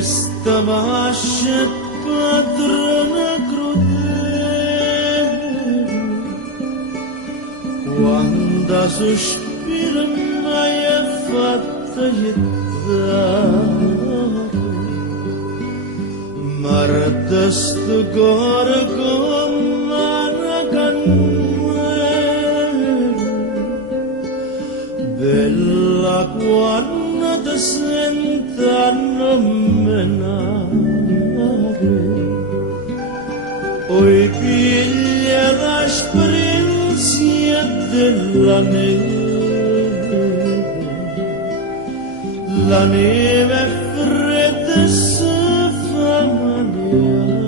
Esta vasca padrona crudele, quando sospira mai è fatta gettare, marta sto cuore come una cannella, bella quando ti sentano menare, oi piglia l'esperienza della neve, la neve è fredda e si fa maniare,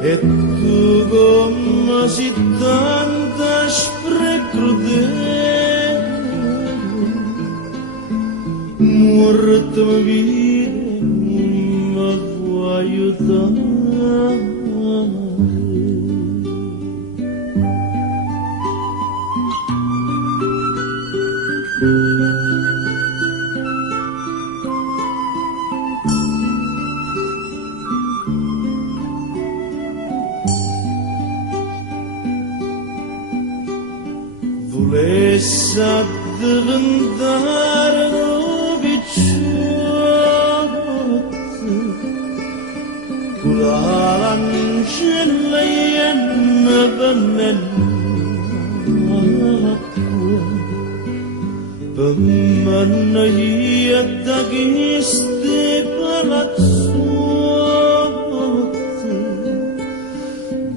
e tu come si tanta crudele, morta vita mi può aiutare. Volesse diventare un picciotto, con l'ancella e una pennella, per me da queste palazzotte,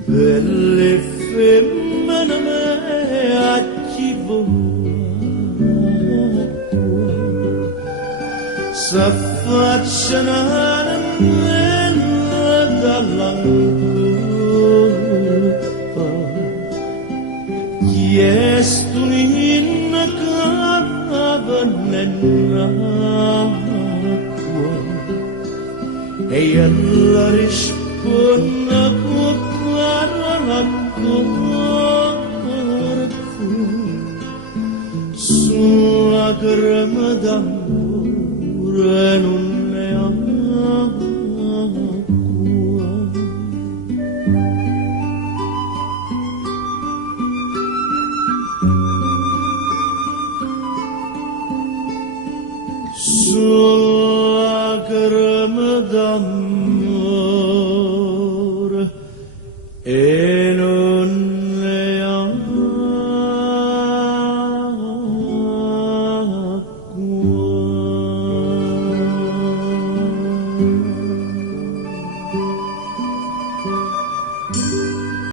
belle femmine a chi s'affacciano dall'angolpa, chiesto un'inna cava nell'acqua, e ella risponde con parola corta, sulla crema d'amore non ne ha acqua. Sulla crema d'amore e non